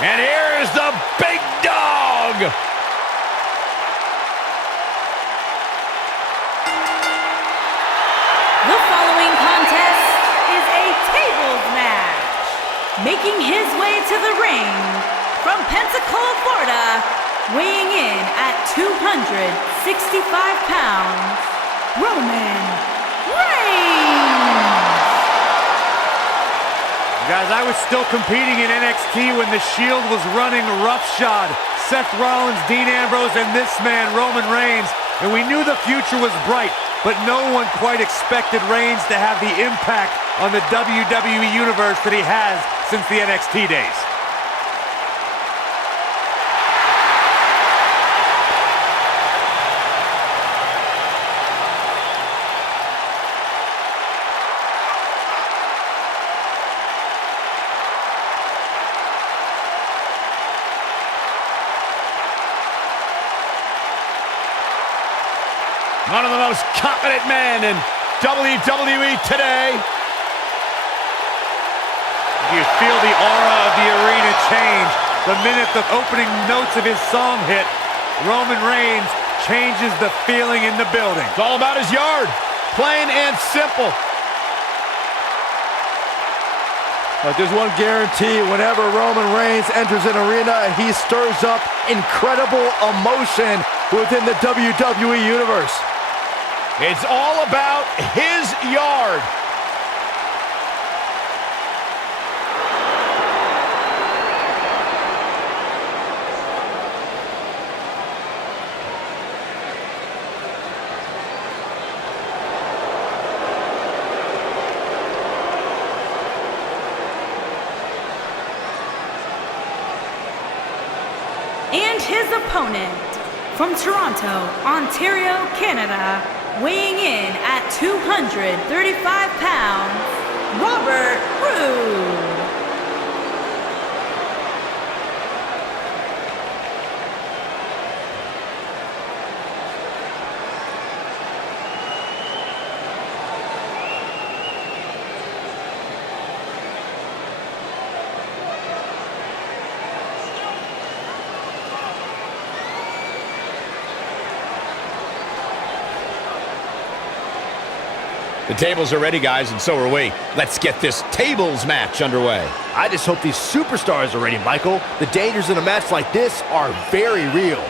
And here's the big dog. The following contest is a tables match. Making his way to the ring from Pensacola, Florida, weighing in at 265 pounds, Roman Reigns. Guys, I was still competing in NXT when the Shield was running roughshod. Seth Rollins, Dean Ambrose, and this man, Roman Reigns. And we knew the future was bright, but no one quite expected Reigns to have the impact on the WWE Universe that he has since the NXT days. One of the most confident men in WWE today. You feel the aura of the arena change. The minute the opening notes of his song hit, Roman Reigns changes the feeling in the building. It's all about his yard. Plain and simple. But there's one guarantee: whenever Roman Reigns enters an arena, he stirs up incredible emotion within the WWE Universe. It's all about his yard. And his opponent, from Toronto, Ontario, Canada, weighing in at 235 pounds, Robert Roode. The tables are ready, guys, and so are we. Let's get this tables match underway. I just hope these superstars are ready, Michael. The dangers in a match like this are very real.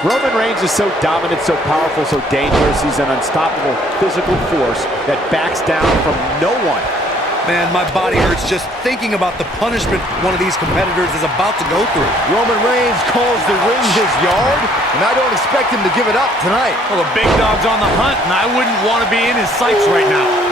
Roman Reigns is so dominant, so powerful, so dangerous. He's an unstoppable physical force that backs down from no one. Man, my body hurts just thinking about the punishment one of these competitors is about to go through. Roman Reigns calls the ring his yard, and I don't expect him to give it up tonight. Well, the big dog's on the hunt, and I wouldn't want to be in his sights right now.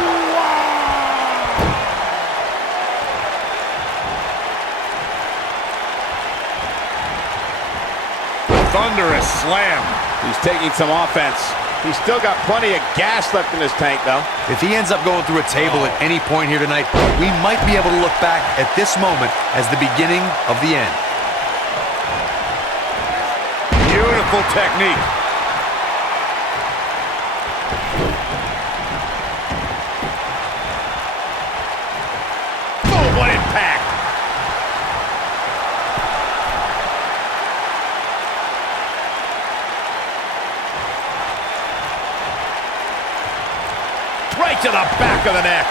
Thunderous slam. He's taking some offense. He's still got plenty of gas left in his tank, though. If he ends up going through a table at any point here tonight, we might be able to look back at this moment as the beginning of the end. Beautiful technique. Oh, what impact. Right to the back of the neck.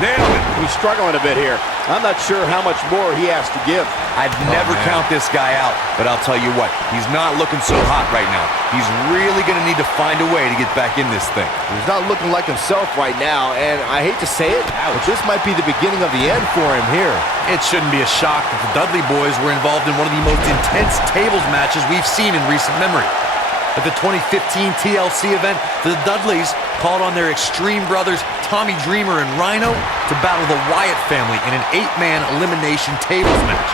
Nailed it. He's struggling a bit here. I'm not sure how much more he has to give. I'd never count this guy out, but I'll tell you what, he's not looking so hot right now. He's really going to need to find a way to get back in this thing. He's not looking like himself right now, and I hate to say it, but this might be the beginning of the end for him here. It shouldn't be a shock that the Dudley boys were involved in one of the most intense tables matches we've seen in recent memory. At the 2015 TLC event, the Dudleys called on their Extreme brothers Tommy Dreamer and Rhino to battle the Wyatt family in an 8-man elimination tables match.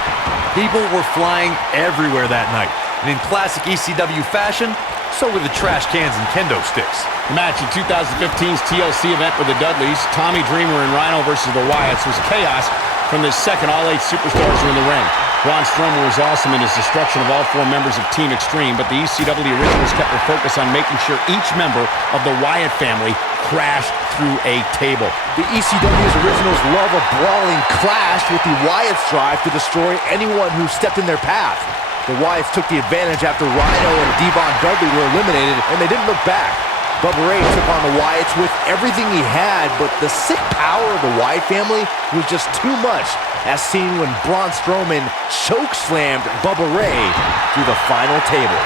People were flying everywhere that night, and in classic ECW fashion, so were the trash cans and kendo sticks. The match in 2015's TLC event with the Dudleys, Tommy Dreamer and Rhino versus the Wyatts, was chaos from the second all 8 superstars were in the ring. Braun Strowman was awesome in his destruction of all 4 members of Team Extreme, but the ECW originals kept their focus on making sure each member of the Wyatt family crashed through a table. The ECW's originals love a brawling clash, with the Wyatts drive to destroy anyone who stepped in their path. The Wyatts took the advantage after Rhino and Devon Dudley were eliminated, and they didn't look back. Bubba Ray took on the Wyatts with everything he had, but the sick power of the Wyatt family was just too much, as seen when Braun Strowman chokeslammed Bubba Ray through the final table.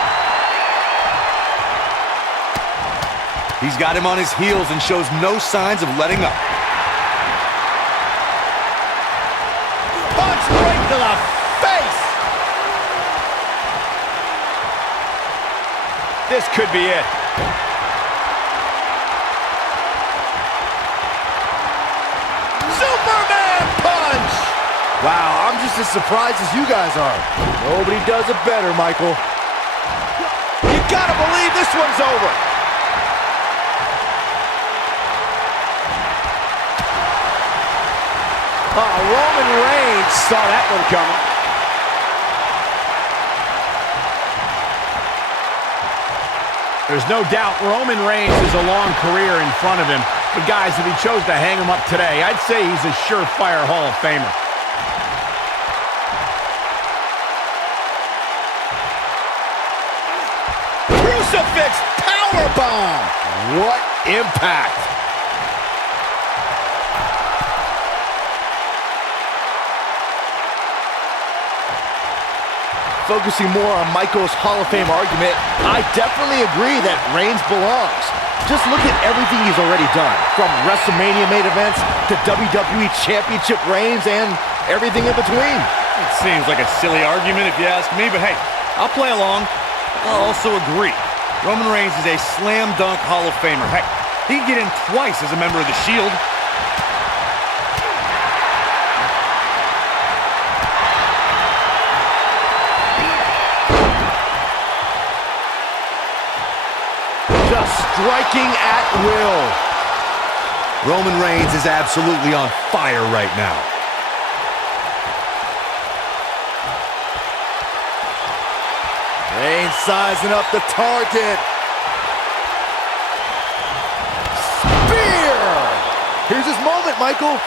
He's got him on his heels and shows no signs of letting up. Punch right to the face! This could be it. Superman punch! Wow, I'm just as surprised as you guys are. Nobody does it better, Michael. You gotta believe this one's over. Roman Reigns saw that one coming. There's no doubt Roman Reigns has a long career in front of him. But guys, if he chose to hang him up today, I'd say he's a surefire Hall of Famer. Crucifix powerbomb! What impact! Focusing more on Michael's Hall of Fame argument, I definitely agree that Reigns belongs. Just look at everything he's already done, from WrestleMania main events to WWE Championship reigns and everything in between. It seems like a silly argument if you ask me, but hey, I'll play along. I'll also agree. Roman Reigns is a slam dunk Hall of Famer. Heck, he can get in twice as a member of the Shield. Just striking at will. Roman Reigns is absolutely on fire right now. Reigns sizing up the target. Spear! Here's his moment, Michael.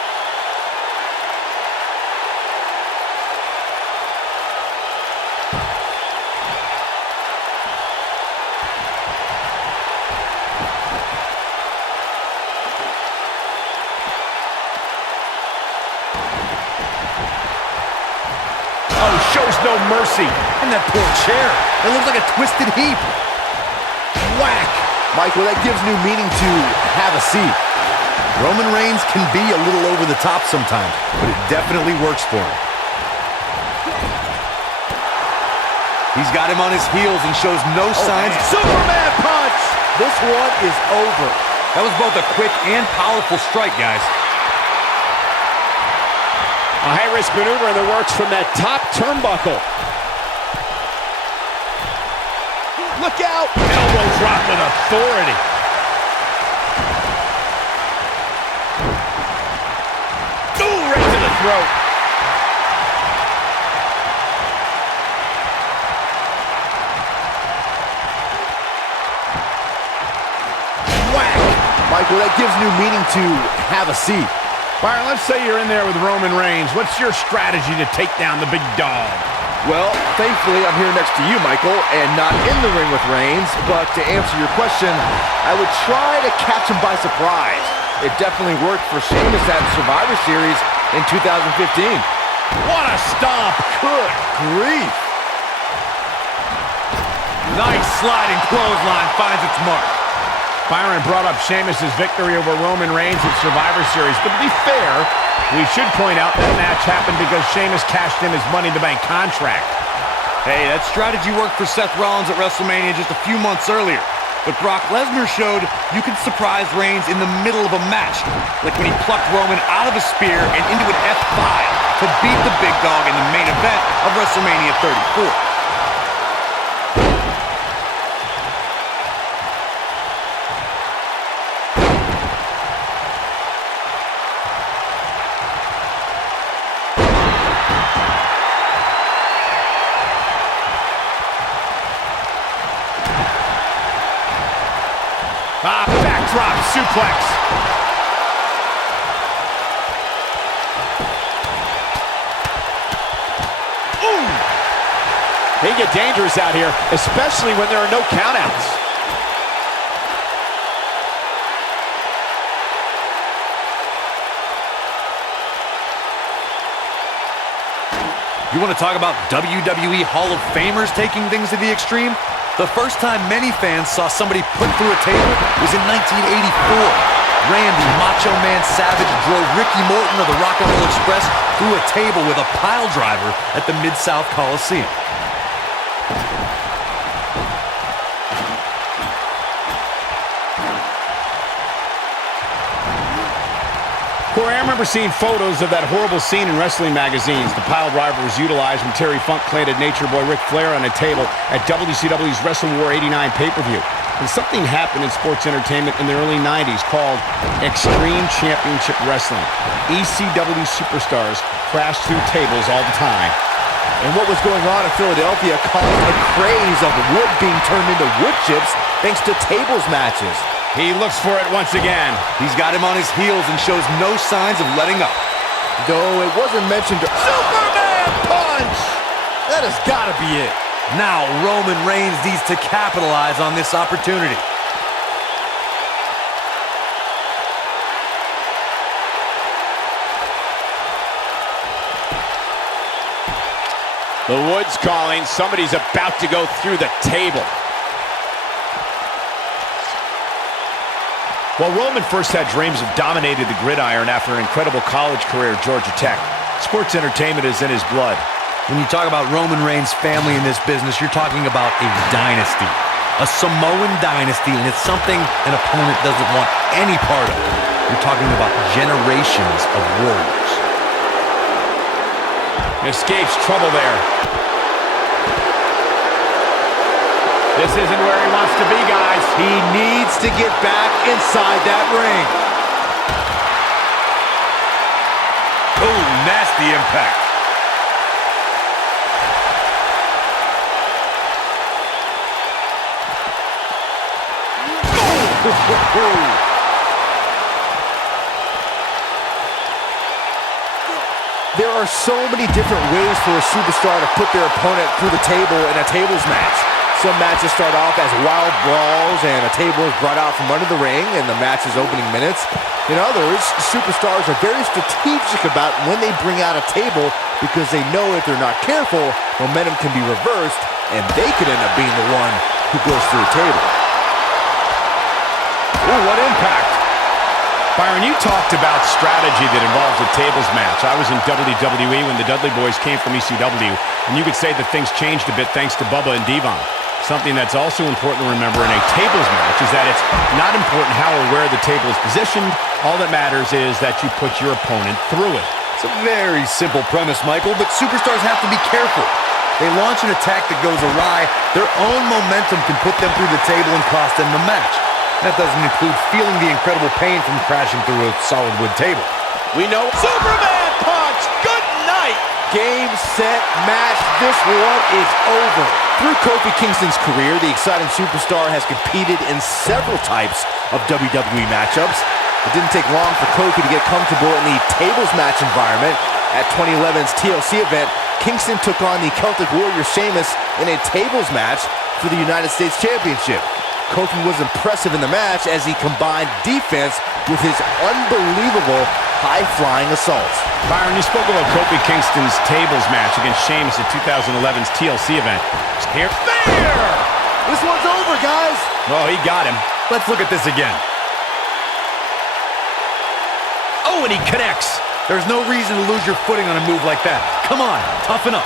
Oh, shows no mercy. And that poor chair. It looks like a twisted heap. Whack! Michael, that gives new meaning to have a seat. Roman Reigns can be a little over the top sometimes, but it definitely works for him. He's got him on his heels and shows no signs. Superman punch! This one is over. That was both a quick and powerful strike, guys. A high-risk maneuver in the works from that top turnbuckle. Look out! Elbow drop with authority. Ooh, right to the throat. Whack! Michael, that gives new meaning to have a seat. Byron, let's say you're in there with Roman Reigns. What's your strategy to take down the big dog? Well, thankfully, I'm here next to you, Michael, and not in the ring with Reigns. But to answer your question, I would try to catch him by surprise. It definitely worked for Sheamus at Survivor Series in 2015. What a stomp! Good grief. Nice sliding clothesline finds its mark. Byron brought up Sheamus' victory over Roman Reigns at Survivor Series, but to be fair, we should point out that match happened because Sheamus cashed in his Money in the Bank contract. Hey, that strategy worked for Seth Rollins at WrestleMania just a few months earlier. But Brock Lesnar showed you can surprise Reigns in the middle of a match, like when he plucked Roman out of a spear and into an F5 to beat the big dog in the main event of WrestleMania 34. Backdrop suplex. Ooh! They get dangerous out here, especially when there are no countouts. You want to talk about WWE Hall of Famers taking things to the extreme? The first time many fans saw somebody put through a table was in 1984. Randy Macho Man Savage drove Ricky Morton of the Rock and Roll Express through a table with a pile driver at the Mid-South Coliseum. Corey, I remember seeing photos of that horrible scene in wrestling magazines. The pile driver was utilized when Terry Funk planted Nature Boy Ric Flair on a table at WCW's Wrestle War 89 pay-per-view. And something happened in sports entertainment in the early 90s called Extreme Championship Wrestling. ECW superstars crashed through tables all the time. And what was going on in Philadelphia caused a craze of wood being turned into wood chips thanks to tables matches. He looks for it once again. He's got him on his heels and shows no signs of letting up. Though it wasn't mentioned to... Superman punch! That has got to be it. Now Roman Reigns needs to capitalize on this opportunity. The wood's calling. Somebody's about to go through the table. While Roman first had dreams of dominating the gridiron after an incredible college career at Georgia Tech, sports entertainment is in his blood. When you talk about Roman Reigns' family in this business, you're talking about a dynasty. A Samoan dynasty, and it's something an opponent doesn't want any part of. You're talking about generations of warriors. Escapes trouble there. This isn't where he wants to be, guys. He needs to get back inside that ring. Oh, nasty impact. There are so many different ways for a superstar to put their opponent through the table in a tables match. Some matches start off as wild brawls and a table is brought out from under the ring in the match's opening minutes. In others, superstars are very strategic about when they bring out a table because they know if they're not careful, momentum can be reversed and they could end up being the one who goes through the table. Ooh, what impact. Byron, you talked about strategy that involves a tables match. I was in WWE when the Dudley Boys came from ECW, and you could say that things changed a bit thanks to Bubba and Devon. Something that's also important to remember in a tables match is that it's not important how or where the table is positioned. All that matters is that you put your opponent through it. It's a very simple premise, Michael, but superstars have to be careful. They launch an attack that goes awry, their own momentum can put them through the table and cost them the match. That doesn't include feeling the incredible pain from crashing through a solid wood table. We know Superman punch! Good night! Game, set, match. This one is over. Through Kofi Kingston's career, the exciting superstar has competed in several types of WWE matchups. It didn't take long for Kofi to get comfortable in the tables match environment. At 2011's TLC event, Kingston took on the Celtic Warrior Sheamus in a tables match for the United States Championship. Kofi was impressive in the match as he combined defense with his unbelievable high-flying assaults. Byron, you spoke about Kofi Kingston's tables match against Sheamus at 2011's TLC event. Here, there! This one's over, guys. Oh, he got him. Let's look at this again. Oh, and he connects. There's no reason to lose your footing on a move like that. Come on, toughen up.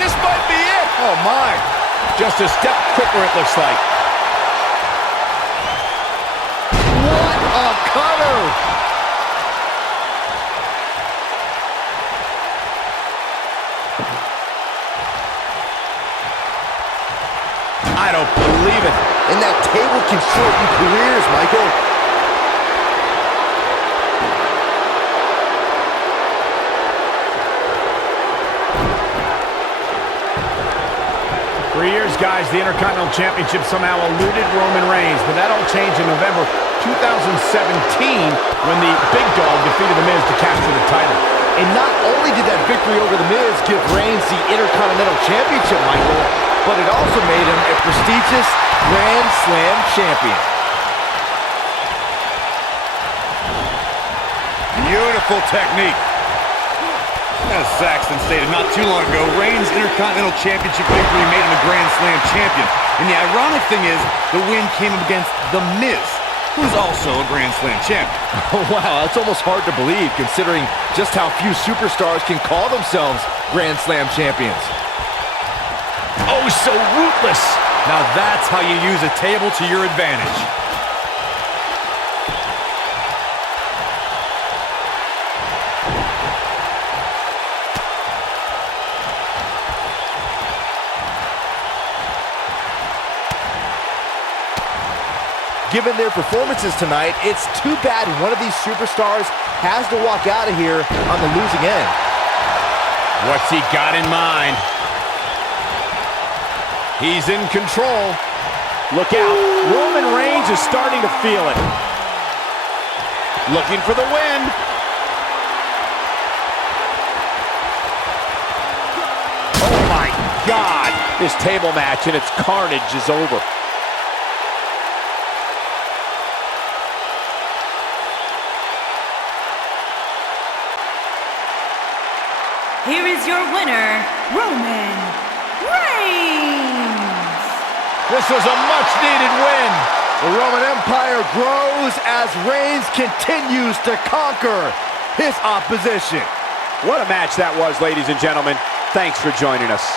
This might be it. Oh, my. Just a step quicker, it looks like. What a cutter. I don't believe it. And that table can shorten careers, Michael. For years, guys, the Intercontinental Championship somehow eluded Roman Reigns, but that all changed in November 2017 when the Big Dog defeated The Miz to capture the title. And not only did that victory over The Miz give Reigns the Intercontinental Championship, Michael, but it also made him a prestigious Grand Slam champion. Beautiful technique. As Saxton stated not too long ago, Reigns' Intercontinental Championship victory made him a Grand Slam champion. And the ironic thing is, the win came against The Miz, who's also a Grand Slam champion. Oh, wow, that's almost hard to believe, considering just how few superstars can call themselves Grand Slam champions. Oh, so ruthless. Now that's how you use a table to your advantage. Given their performances tonight, it's too bad one of these superstars has to walk out of here on the losing end. What's he got in mind? He's in control. Look out. Roman Reigns is starting to feel it. Looking for the win. Oh, my God. This table match and its carnage is over. Here is your winner, Roman Reigns. This was a much-needed win. The Roman Empire grows as Reigns continues to conquer his opposition. What a match that was, ladies and gentlemen. Thanks for joining us.